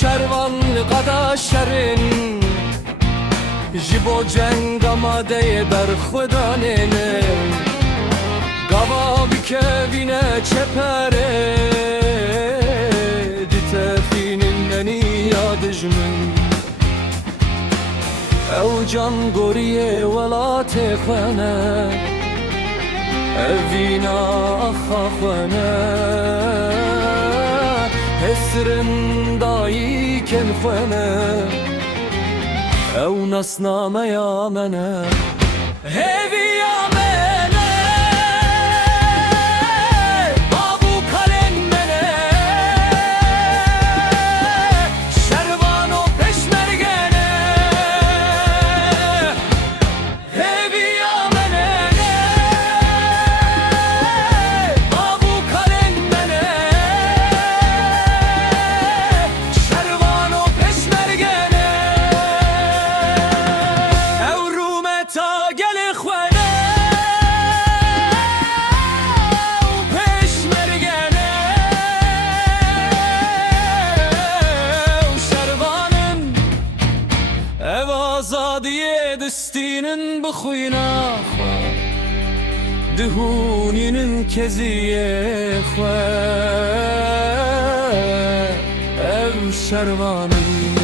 şervanlı qadaşların Jibo cenga madeye berxwedanêne Gava bikevine çepere Ditefinin neni yadijmin Ew can goriye welatê xwene Evîna axa xwene Hesrin dayîkên xwene Ew nasnameya me ne Hêviya me ne Bavû kalên me ne Şervan û peşmerge ne Hêviya me ne Bavû kalên me ne Şervan û peşmerge ne Ta gelê xwene û pêşmergene û şervanin Ev azadiyê distînin bixwîna xwe Dihûnînin keziyê xwe Ev şervanin